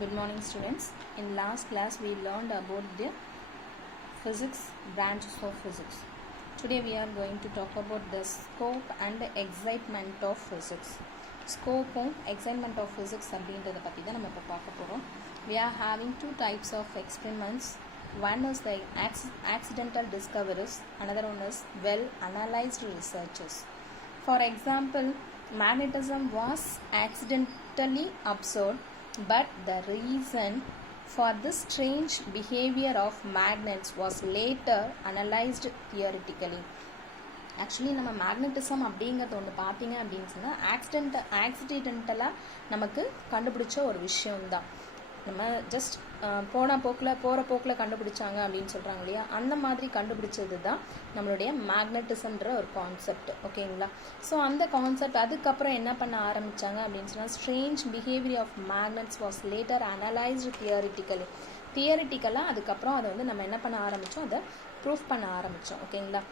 Good morning students. In last class we learned about the physics branches of physics. Today we are going to talk about the scope and excitement of physics. Scope and excitement of physics அப்படின்றத பற்றி தான் நம்ம இப்போ பார்க்க போகிறோம். We are having two types of experiments. One is the accidental discoveries, another one is well analyzed researches. For example, magnetism was accidentally observed, but the reason for this strange behavior of magnets was later analyzed theoretically. Actually நம்ம magnetism அப்படிங்கிறது ஒன்று பார்த்தீங்க அப்படின்னு சொன்னால் ஆக்சிடென்டலாக நமக்கு கண்டுபிடிச்ச ஒரு விஷயம்தான். நம்ம ஜஸ்ட் போகிற போக்கில் கண்டுபிடிச்சாங்க அப்படின்னு சொல்கிறாங்க இல்லையா, அந்த மாதிரி கண்டுபிடிச்சது தான் நம்மளுடைய மேக்னட்டிசம்ன்ற ஒரு கான்செப்ட். ஓகேங்களா? ஸோ அந்த கான்செப்ட் அதுக்கப்புறம் என்ன பண்ண ஆரம்பித்தாங்க அப்படின்னு சொன்னால் strange behaviour of magnets was later analysed தியரிட்டிக்கலாக அதுக்கப்புறம் அதை வந்து நம்ம என்ன பண்ண ஆரம்பித்தோம், அதை ப்ரூஃப் பண்ண ஆரம்பித்தோம். ஓகேங்களா?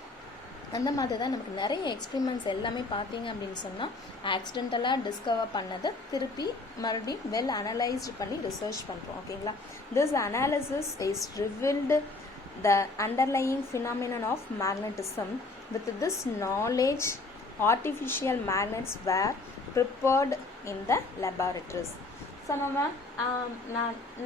அந்த மாதிரி தான் நமக்கு நிறைய எக்ஸ்பெரிமெண்ட்ஸ் எல்லாமே பார்த்தீங்க அப்படின்னு சொன்னால் ஆக்சிடென்டலாக டிஸ்கவர் பண்ணதை திருப்பி மறுபடியும் வெல் அனலைஸ்டு பண்ணி ரிசர்ச் பண்ணுறோம். ஓகேங்களா? This analysis is revealed the underlying phenomenon of magnetism. With this knowledge artificial magnets were prepared in the laboratories. So நம்ம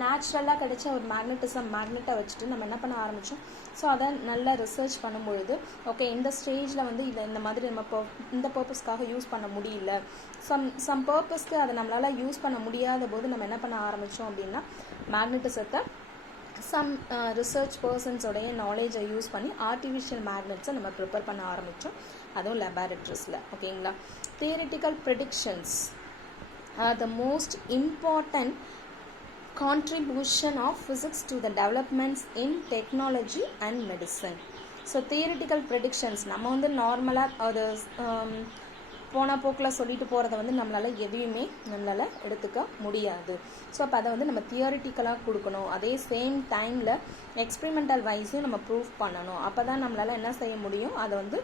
நேச்சுரலாக கிடைச்ச ஒரு மேக்னெட்டை வச்சுட்டு நம்ம என்ன பண்ண ஆரம்பித்தோம், ஸோ அதை நல்லா ரிசர்ச் பண்ணும்பொழுது ஓகே இந்த ஸ்டேஜில் வந்து இதை இந்த மாதிரி நம்ம இந்த பர்பஸ்க்காக யூஸ் பண்ண முடியல, சம் பர்பஸ்க்கு அதை நம்மளால் யூஸ் பண்ண முடியாத போது நம்ம என்ன பண்ண ஆரம்பித்தோம் அப்படின்னா மேக்னெட்டிசத்தை சம் ரிசர்ச் பர்சன்ஸோடைய நாலேஜை யூஸ் பண்ணி ஆர்டிஃபிஷியல் மேக்னெட்ஸை நம்ம ப்ரிப்பேர் பண்ண ஆரம்பித்தோம், அதுவும் லெபார்டரிஸில். ஓகேங்களா? Theoretical predictions are the most important contribution of physics to the developments in technology and medicine. So theoretical predictions நம்ம வந்து நார்மலாக அது போன போக்கில் சொல்லிட்டு போகிறத வந்து நம்மளால் எடுத்துக்க முடியாது. ஸோ அப்போ அதை வந்து நம்ம தியரிட்டிக்கலாக கொடுக்கணும், அதே சேம் டைமில் எக்ஸ்பெரிமெண்டல் வைஸையும் நம்ம ப்ரூஃப் பண்ணணும். அப்போ தான் நம்மளால் என்ன செய்ய முடியும், அதை வந்து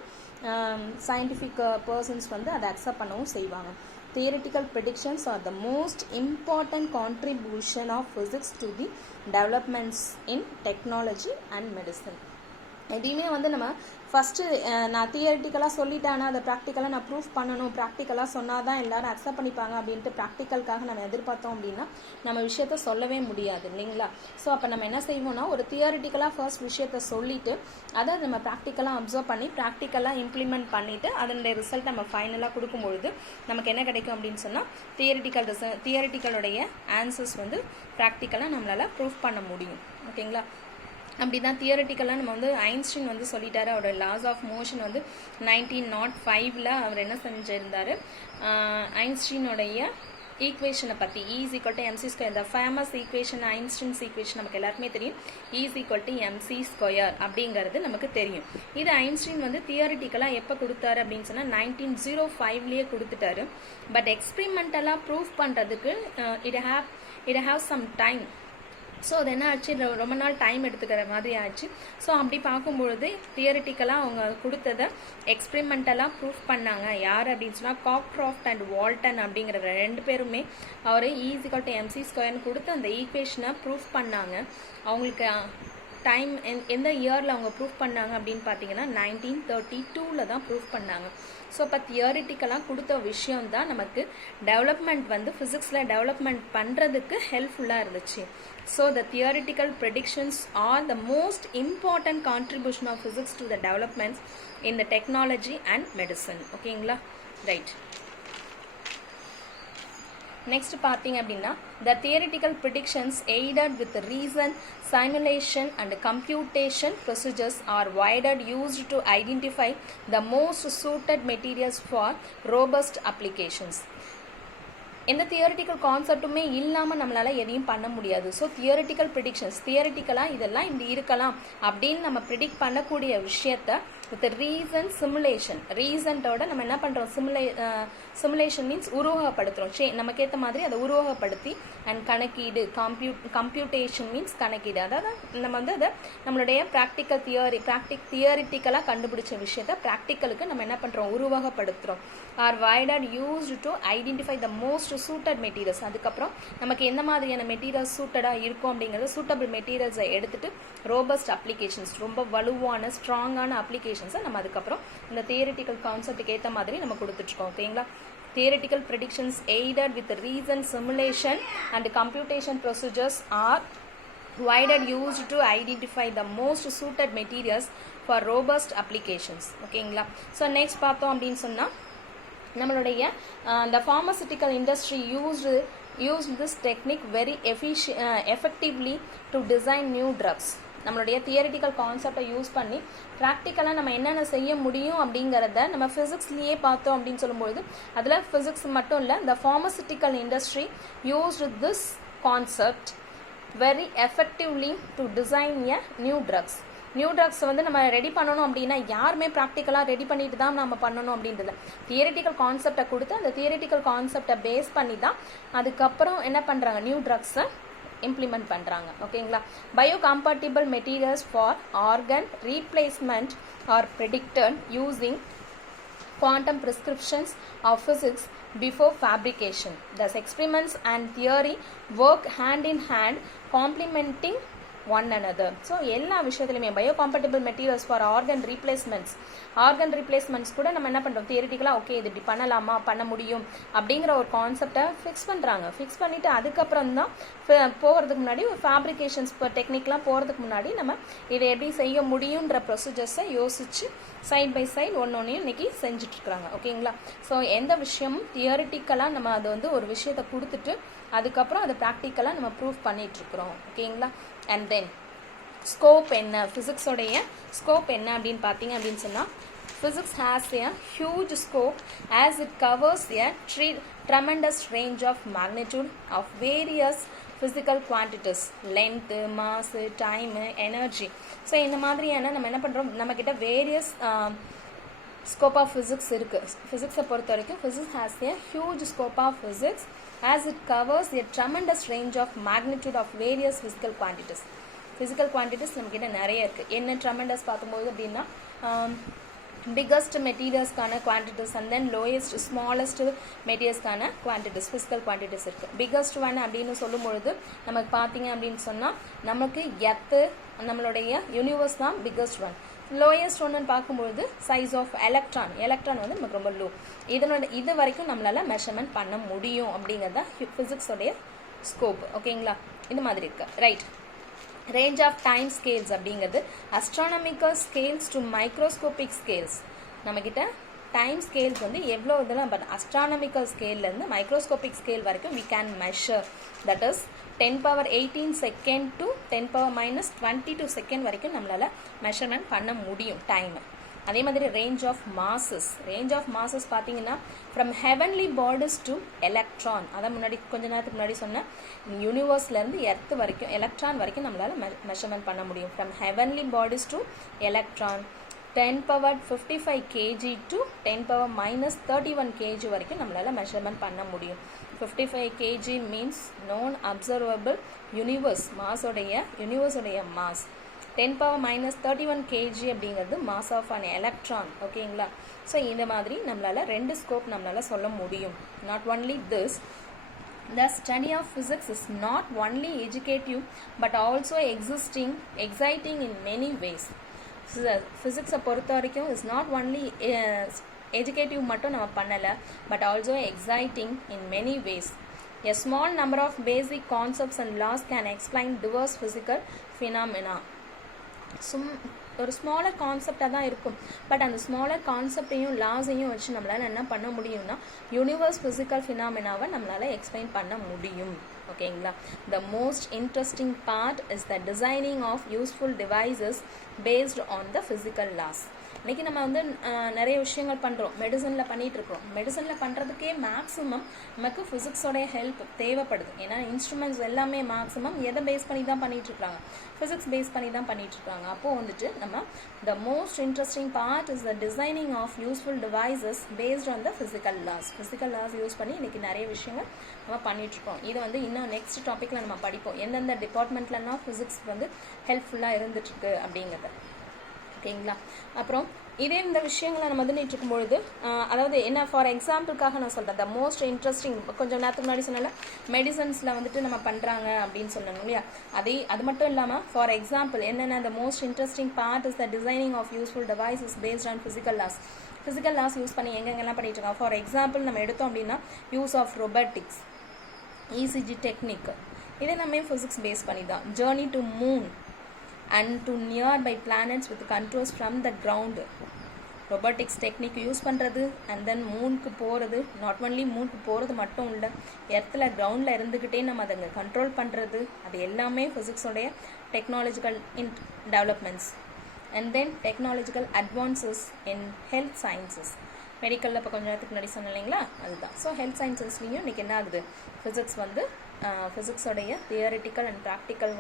சயின்டிஃபிக் பர்சன்ஸ் வந்து அதை அக்செப்ட் பண்ணவும் செய்வாங்க. Theoretical predictions are the most important contribution of physics to the developments in technology and medicine. எதையுமே வந்து நம்ம ஃபஸ்ட்டு நான் தியரிட்டிக்கலாக சொல்லிட்டேன்னா அதை ப்ராக்டிக்கலாக நான் ப்ரூஃப் பண்ணணும், ப்ராக்டிக்கலாக சொன்னால் தான் எல்லோரும் அக்செப்ட் பண்ணிப்பாங்க அப்படின்ட்டு ப்ராக்டிக்கலுக்காக நம்ம எதிர்பார்த்தோம் அப்படின்னா நம்ம விஷயத்த சொல்லவே முடியாது இல்லைங்களா? ஸோ அப்போ நம்ம என்ன செய்வோம்னா ஒரு தியரிட்டிக்கலாக ஃபர்ஸ்ட் விஷயத்த சொல்லிவிட்டு அதை நம்ம ப்ராக்டிக்கலாக அப்சர்வ் பண்ணி ப்ராக்டிக்கலாக இம்ப்ளிமெண்ட் பண்ணிவிட்டு அதனுடைய ரிசல்ட் நம்ம ஃபைனலாக கொடுக்கும்பொழுது நமக்கு என்ன கிடைக்கும் அப்படின்னு சொன்னால் தியரிட்டிக்கலுடைய ஆன்சர்ஸ் வந்து ப்ராக்டிக்கலாக நம்மளால் ப்ரூஃப் பண்ண முடியும். ஓகேங்களா? அப்படி தான் தியரிட்டிக்கலாக நம்ம வந்து ஐன்ஸ்டீன் வந்து சொல்லிட்டாரு. அவரோட லாஸ் ஆஃப் மோஷன் வந்து 1905 அவர் என்ன செஞ்சிருந்தார், ஐன்ஸ்டீனுடைய ஈக்குவேஷனை பற்றி E=mc², இந்த ஃபேமஸ் ஈக்குவேஷன் ஐன்ஸ்டீன்ஸ் ஈக்குவேஷன் நமக்கு எல்லாருக்குமே தெரியும். E=mc² அப்படிங்கிறது நமக்கு தெரியும். இது ஐன்ஸ்டீன் வந்து தியரிட்டிக்கலாக எப்போ கொடுத்தாரு அப்படின்னு சொன்னால் 1905 கொடுத்துட்டாரு. பட் எக்ஸ்பெரிமெண்டலாக ப்ரூஃப் பண்ணுறதுக்கு it have some time. So அது என்ன ஆச்சு, ரொம்ப நாள் டைம் எடுத்துக்கிற மாதிரி ஆச்சு. ஸோ அப்படி பார்க்கும்பொழுது தியரிட்டிக்கலாக அவங்க கொடுத்ததை எக்ஸ்பெரிமெண்டலாக ப்ரூஃப் பண்ணாங்க. யார் அப்படின்னு சொன்னால் காக்ராஃப்ட் அண்ட் வால்டன் அப்படிங்கிற ரெண்டு பேருமே அவர் E=mc² கொடுத்து அந்த ஈக்குவேஷனை ப்ரூஃப் பண்ணாங்க. அவங்களுக்கு டைம் எந்த இயரில் அவங்க ப்ரூஃப் பண்ணாங்க அப்படின்னு பார்த்தீங்கன்னா 1932 தான் ப்ரூஃப் பண்ணாங்க. ஸோ இப்போ தியரிட்டிக்கலாக கொடுத்த விஷயம்தான் நமக்கு டெவலப்மெண்ட் வந்து ஃபிசிக்ஸில் டெவலப்மெண்ட் பண்ணுறதுக்கு ஹெல்ப்ஃபுல்லாக இருந்துச்சு. So the theoretical predictions are the most important contribution of physics to the developments in the technology and medicine. ஓகேங்களா? ரைட். நெக்ஸ்ட் பார்த்தீங்க அப்படின்னா the theoretical predictions aided with reason, simulation and computation procedures are widely used to identify the most suited materials for robust applications. எந்த theoretical கான்செப்ட்டுமே இல்லாமல் நம்மளால் எதையும் பண்ண முடியாது. So theoretical predictions தியரிட்டிக்கலாக இதெல்லாம் இப்படி இருக்கலாம் அப்படின்னு நம்ம ப்ரிடிக்ட் பண்ணக்கூடிய விஷயத்த வித் ரீசன் சிமுலேஷன் ரீசன்ட்டோட நம்ம என்ன பண்ணுறோம், சிமுலேஷன் மீன்ஸ் உருவகப்படுத்துகிறோம், நமக்கு ஏற்ற மாதிரி அதை உருவகப்படுத்தி. அண்ட் கணக்கீடு, கம்ப்யூட்டேஷன் மீன்ஸ் கணக்கீடு, அதாவது நம்ம வந்து அதை நம்மளுடைய ப்ராக்டிக்கல் தியரிட்டிக்கலாக கண்டுபிடிச்ச விஷயத்தை ப்ராக்டிக்கலுக்கு நம்ம என்ன பண்ணுறோம், உருவகப்படுத்துகிறோம். Are widely used to identify the most suited materials. அதுக்கப்புறம் நமக்கு எந்த மாதிரியான மெட்டீரியல்ஸ் சூட்டடாக இருக்கும் அப்படிங்கிறது சூட்டபிள் மெட்டீரியல்ஸை எடுத்துகிட்டு ரோபஸ்ட் அப்ளிகேஷன்ஸ், ரொம்ப வலுவான ஸ்ட்ராங்கான அப்ளிகேஷன்ஸை நம்ம அதுக்கப்புறம் இந்த தியரிட்டிக்கல் கான்செப்டுக்கு ஏற்ற மாதிரி நம்ம கொடுத்துட்ருக்கோம். ஓகேங்களா? Theoretical predictions aided with reason simulation and computation procedures are widely used to identify the most suited materials for robust applications. ஓகேங்களா? ஸோ நெக்ஸ்ட் பார்த்தோம் அப்படின்னு சொன்னால் நம்மளுடைய the pharmaceutical industry used this technique very effectively to design new drugs. நம்மளுடைய theoretical கான்செப்டை use பண்ணி ப்ராக்டிக்கலாக நம்ம என்னென்ன செய்ய முடியும் அப்படிங்கிறத நம்ம ஃபிசிக்ஸ்லேயே பார்த்தோம் அப்படின்னு சொல்லும்போது அதில் ஃபிசிக்ஸ் மட்டும் இல்லை, இந்த pharmaceutical industry used this concept very effectively to design a new drugs வந்து நம்ம ரெடி பண்ணணும் அப்படின்னா யாருமே ப்ராக்டிக்கலாக ரெடி பண்ணிட்டு தான் நம்ம பண்ணணும் அப்படின்றத தியரிட்டிக்கல் கான்செப்டை கொடுத்து அந்த தியரிட்டிக்கல் கான்செப்டை பேஸ் பண்ணி தான் அதுக்கப்புறம் என்ன பண்ணுறாங்க, நியூ ட்ரக்ஸை implement பண்றாங்க. ஓகேங்களா? Biocompatible materials for organ replacement are predicted using quantum prescriptions of physics before fabrication. Thus experiments and theory work hand in hand, complementing one another. So எல்லா விஷயத்துலையுமே பயோகாம்பேட்டபிள் மெட்டீரியல்ஸ் ஃபார் ஆர்கன் ரீப்ளேஸ்மெண்ட்ஸ் கூட நம்ம என்ன பண்ணுறோம், தியரிட்டிக்கலாக okay இது இப்படி பண்ணலாமா, பண்ண முடியும் அப்படிங்கிற ஒரு கான்செப்டை ஃபிக்ஸ் பண்ணிவிட்டு அதுக்கப்புறம் தான் போகிறதுக்கு முன்னாடி ஒரு ஃபேப்ரிகேஷன்ஸ் டெக்னிக்லாம் போகிறதுக்கு முன்னாடி நம்ம இதை எப்படி செய்ய முடியுன்ற ப்ரொசீஜர்ஸை யோசித்து சைட் பை சைடு ஒன்னொன்னையும் இன்னைக்கு செஞ்சுட்ருக்குறாங்க. ஓகேங்களா? ஸோ எந்த விஷயமும் தியரிட்டிக்கலாக நம்ம அது வந்து ஒரு விஷயத்தை கொடுத்துட்டு அதுக்கப்புறம் அதை ப்ராக்டிக்கலாக நம்ம ப்ரூவ் பண்ணிகிட்ருக்குறோம். ஓகேங்களா? அண்ட் தென் ஸ்கோப் என்ன, ஃபிசிக்ஸோடைய ஸ்கோப் என்ன அப்படின்னு பார்த்தீங்க அப்படின்னு சொன்னால் physics has a huge scope as it covers a tremendous range of magnitude of various physical quantities, length, mass, time, energy. So இந்த மாதிரியான நம்ம என்ன பண்ணுறோம், நம்மக்கிட்ட வேரியஸ் ஸ்கோப் ஆஃப் ஃபிசிக்ஸ் இருக்குது. ஃபிசிக்ஸை பொறுத்த வரைக்கும் physics has a huge scope of physics as it covers a tremendous range of magnitude of various physical quantities. Physical quantities நம்மக்கிட்ட நிறைய இருக்குது. என்ன tremendous பார்க்கும்போது அப்படின்னா biggest மெட்டீரியல்ஸ்க்கான quantities and then lowest smallest மெட்டீரியல்ஸ்க்கான குவான்டிட்டிஸ், ஃபிசிக்கல் குவான்டிட்டிஸ் இருக்குது. Biggest one அப்படின்னு சொல்லும்பொழுது நமக்கு பார்த்தீங்க அப்படின்னு சொன்னால் நமக்கு எர்த்து நம்மளுடைய யூனிவர்ஸ் தான் பிக்கஸ்ட் ஒன். லோயஸ்ட் ஒன்றுன்னு பார்க்கும்பொழுது சைஸ் ஆஃப் எலக்ட்ரான் வந்து நமக்கு ரொம்ப லோ. இது வரைக்கும் நம்மளால் மெஷர்மெண்ட் பண்ண முடியும் அப்படிங்கிறத ஃபிசிக்ஸோடைய ஸ்கோப். ஓகேங்களா? இது மாதிரி இருக்குது. Right. Range of time scales அப்படிங்கிறது astronomical scales to microscopic scales. நம்மக்கிட்ட டைம் ஸ்கேல்ஸ் வந்து எவ்வளோ இதெல்லாம், பட் அஸ்ட்ரானமிக்கல் ஸ்கேல்லேருந்து மைக்ரோஸ்கோபிக் ஸ்கேல் வரைக்கும் we can measure, that is 10^18 second to 10^-22 second வரைக்கும் நம்மளால் மெஷர்மெண்ட் பண்ண முடியும் டைம். அதே மாதிரி ரேஞ்ச் ஆஃப் மாசஸ் பார்த்தீங்கன்னா from heavenly bodies to electron, அதான் கொஞ்ச நேரத்துக்கு முன்னாடி சொன்ன யூனிவர்ஸ்லேருந்து எர்த் வரைக்கும் எலக்ட்ரான் வரைக்கும் நம்மளால் மெஷர்மெண்ட் பண்ண முடியும். From heavenly bodies to electron 10^55 kg to 10^-31 kg வரைக்கும் நம்மளால் மெஷர்மெண்ட் பண்ண முடியும். 55 kg means known observable universe யூனிவர்ஸோடைய மாஸ். 10^-31 kg அப்படிங்கிறது மாஸ் ஆஃப் அன் எலக்ட்ரான். ஓகேங்களா? ஸோ இந்த மாதிரி நம்மளால் 2 ஸ்கோப் நம்மளால் சொல்ல முடியும். Not only this, the study of physics is not only educative but also exciting in many ways. ஃபிசிக்ஸை பொறுத்த வரைக்கும் இஸ் நாட் ஒன்லி எஜுகேட்டிவ் மட்டும் நம்ம பண்ணலை, but also exciting in many ways. A small number of basic concepts and laws can explain diverse physical phenomena. ஒரு smaller கான்செப்டாக தான் இருக்கும், but அந்த ஸ்மாலர் கான்செப்டையும் லாஸையும் வச்சு நம்மளால் என்ன பண்ண முடியும்னா யூனிவர்ஸ் ஃபிசிக்கல் ஃபினாமினாவை நம்மளால் எக்ஸ்பிளைன் பண்ண முடியும். ஓகேங்களா? The most interesting part is the designing of useful devices based on the physical laws. இன்றைக்கி நம்ம வந்து நிறைய விஷயங்கள் பண்ணுறோம், மெடிசனில் பண்ணிகிட்டு இருக்கிறோம். மெடிசனில் பண்ணுறதுக்கே மேக்ஸிமம் நமக்கு ஃபிசிக்ஸோடைய ஹெல்ப் தேவைப்படுது. ஏன்னா இன்ஸ்ட்ருமெண்ட்ஸ் எல்லாமே மேக்ஸிமம் எதை பேஸ் பண்ணி தான் பண்ணிகிட்ருக்காங்க, ஃபிசிக்ஸ் பேஸ் பண்ணி தான் பண்ணிகிட்ருக்காங்க. அப்போது வந்துட்டு நம்ம the most interesting part is the designing of useful devices based on the physical laws use பண்ணி இன்றைக்கி நிறைய விஷயங்கள் நம்ம பண்ணிகிட்ருக்கோம். இது வந்து இன்னும் நெக்ஸ்ட் டாப்பிக்கில் நம்ம படிப்போம், எந்தெந்த டிபார்ட்மெண்ட்லலாம் ஃபிசிக்ஸ் வந்து ஹெல்ப்ஃபுல்லாக இருந்துகிட்ருக்கு அப்படிங்கிறத. ஓகேங்களா? அப்புறம் இதே இந்த விஷயங்களை நம்ம வந்து இருக்கும்பொழுது அதாவது என்ன, ஃபார் எக்ஸாம்பிளுக்காக நான் சொல்கிறேன், த மோஸ்ட் இன்ட்ரெஸ்டிங் கொஞ்சம் நேரத்துக்கு முன்னாடி சொன்னால மெடிசன்ஸில் வந்துட்டு நம்ம பண்ணுறாங்க அப்படின்னு சொல்லணும் இல்லையா? அது மட்டும் இல்லாமல் ஃபார் எக்ஸாம்பிள் என்னென்ன, the most interesting part is the designing of useful devices based on physical laws use பண்ணி எங்கெங்கெல்லாம் பண்ணிட்டு இருக்காங்க. ஃபார் எக்ஸாம்பிள் நம்ம எடுத்தோம் அப்படின்னா use of robotics, ECG technique, இது எல்லாமே ஃபிசிக்ஸ் பேஸ் பண்ணி தான். Journey to moon and to nearby planets with controls from the ground. robotics technique use பண்ணுறது அண்ட் தென் மூனுக்கு போகிறது. நாட் ஒன்லி மூனுக்கு போகிறது மட்டும் இல்லை, எர்த்தில் கிரவுண்டில் இருந்துக்கிட்டே நம்ம அதை அங்கே கண்ட்ரோல் பண்ணுறது, அது எல்லாமே ஃபிசிக்ஸோடைய technological developments. And then technological advances in health sciences. மெடிக்கலில் இப்போ கொஞ்சம் நேரத்துக்கு முன்னாடி சொன்னோம் இல்லைங்களா, அதுதான். ஸோ ஹெல்த் சயின்சஸ்லேயும் இன்றைக்கி என்ன ஆகுது, ஃபிசிக்ஸோடைய தியரிட்டிக்கல் அண்ட் ப்ராக்டிக்கல்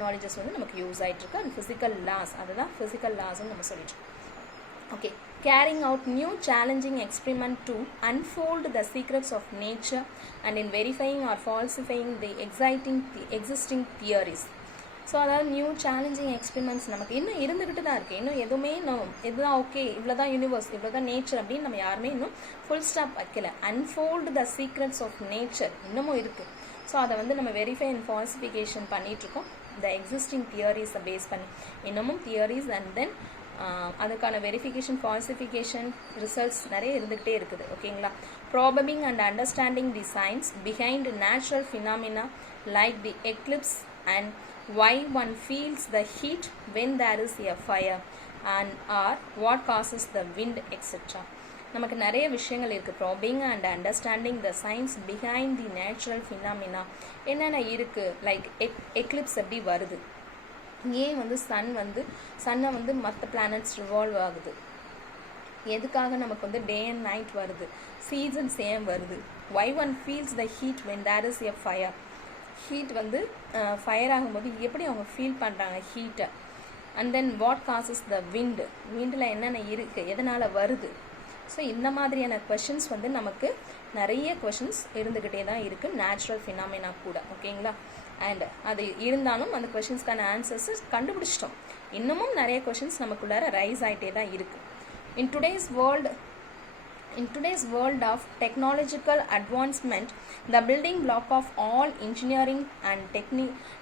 நாலேஜஸ் வந்து நமக்கு யூஸ் ஆகிட்டுருக்கு. அண்ட் ஃபிசிக்கல் லாஸ், அதுதான் ஃபிசிக்கல் லாஸ்ன்னு நம்ம சொல்லிட்டு. Okay, carrying out new challenging experiment to unfold the secrets of nature and in verifying or falsifying the existing theories. So அதாவது நியூ சேலஞ்சிங் எக்ஸ்பெரிமெண்ட்ஸ் நமக்கு இன்னும் இருந்துக்கிட்டு தான் இருக்குது. இன்னும் எதுவுமே இதுதான் ஓகே, இவ்வளோ தான் யூனிவர்ஸ், இவ்வளோ தான் நேச்சர் அப்படின்னு நம்ம யாருமே இன்னும் ஃபுல் ஸ்டாப் வைக்கல. Unfold the secrets of nature இன்னமும் இருக்குது. ஸோ அதை வந்து நம்ம வெரிஃபை அண்ட் ஃபால்சிஃபிகேஷன் பண்ணிகிட்ருக்கோம், த எக்ஸிஸ்டிங் தியரிஸை பேஸ் பண்ணி. இன்னமும் தியரிஸ் அண்ட் தென் அதுக்கான வெரிஃபிகேஷன், ஃபால்சிஃபிகேஷன், ரிசல்ட்ஸ் நிறைய இருந்துகிட்டே இருக்குது. ஓகேங்களா? Probing and understanding the science behind natural phenomena like the eclipse and why one feels the heat when there is a fire and or what causes the wind etc. நமக்கு நிறைய விஷயங்கள் இருக்குது. Probing and understanding the science behind the natural phenomena என்னென்ன இருக்குது, like Eclipse எப்படி வருது, ஏன் வந்து சன்னை வந்து மற்ற பிளானட்ஸ் ரிவால்வ் ஆகுது, எதுக்காக நமக்கு வந்து டே அண்ட் நைட் வருது, சீசன்ஸ் ஏன் வருது, why one feels the heat when there is a fire, heat வந்து ஃபயர் ஆகும்போது எப்படி அவங்க ஃபீல் பண்ணுறாங்க ஹீட்டை. And then what causes the விண்டில் என்னென்ன இருக்குது, எதனால் வருது. ஸோ இந்த மாதிரியான கொஷின்ஸ் வந்து நமக்கு நிறைய கொஷின்ஸ் இருந்துக்கிட்டே தான் இருக்குது, நேச்சுரல் ஃபினாமினா கூட. ஓகேங்களா? அண்ட் அது இருந்தாலும் அந்த கொஷின்ஸ்க்கான ஆன்சர்ஸ் கண்டுபிடிச்சிட்டோம். இன்னமும் நிறைய கொஷின்ஸ் நமக்குள்ளார ரைஸ் ஆகிட்டே தான் இருக்குது. In today's world of technological advancement, the building block of all engineering and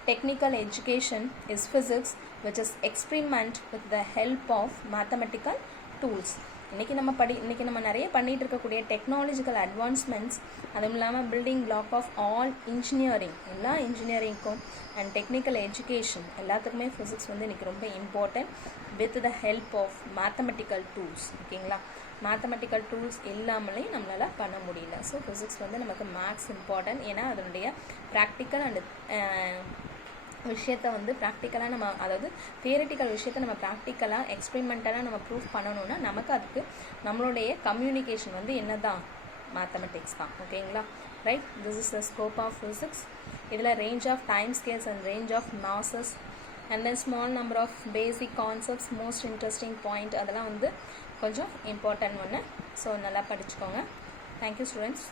technical education is physics, which is experiment with the help of mathematical tools. இன்றைக்கி நம்ம நிறைய பண்ணிகிட்டு இருக்கக்கூடிய டெக்னாலஜிக்கல் அட்வான்ஸ்மெண்ட்ஸ், அதுவும் இல்லாமல் building block of all engineering, எல்லா இன்ஜினியரிங்க்கும் and technical education எல்லாத்துக்குமே ஃபிசிக்ஸ் வந்து இன்றைக்கி ரொம்ப important, with the help of mathematical tools. ஓகேங்களா? மேத்தமெட்டிக்கல் டூல்ஸ் இல்லாமலே நம்மளால் பண்ண முடியல. ஸோ ஃபிசிக்ஸ் வந்து நமக்கு மேக்ஸ் இம்பார்ட்டன்ட். ஏன்னா அதனுடைய ப்ராக்டிக்கல் அண்ட் விஷயத்தை வந்து ப்ராக்டிக்கலாக நம்ம, அதாவது தியரிட்டிக்கல் விஷயத்தை நம்ம ப்ராக்டிக்கலாக எக்ஸ்பெரிமெண்டலாக நம்ம ப்ரூஃப் பண்ணணும்னா நமக்கு அதுக்கு நம்மளுடைய கம்யூனிகேஷன் வந்து என்ன தான், மேத்தமெட்டிக்ஸ் தான். ஓகேங்களா? Right, this is the scope of physics. இதில் range of time scales and range of masses and then small number of basic concepts, most interesting point, அதெல்லாம் வந்து கொஞ்சம் இம்பார்ட்டன்ட் ஒன்று. ஸோ நல்லா படிச்சுக்கோங்க. Thank you students.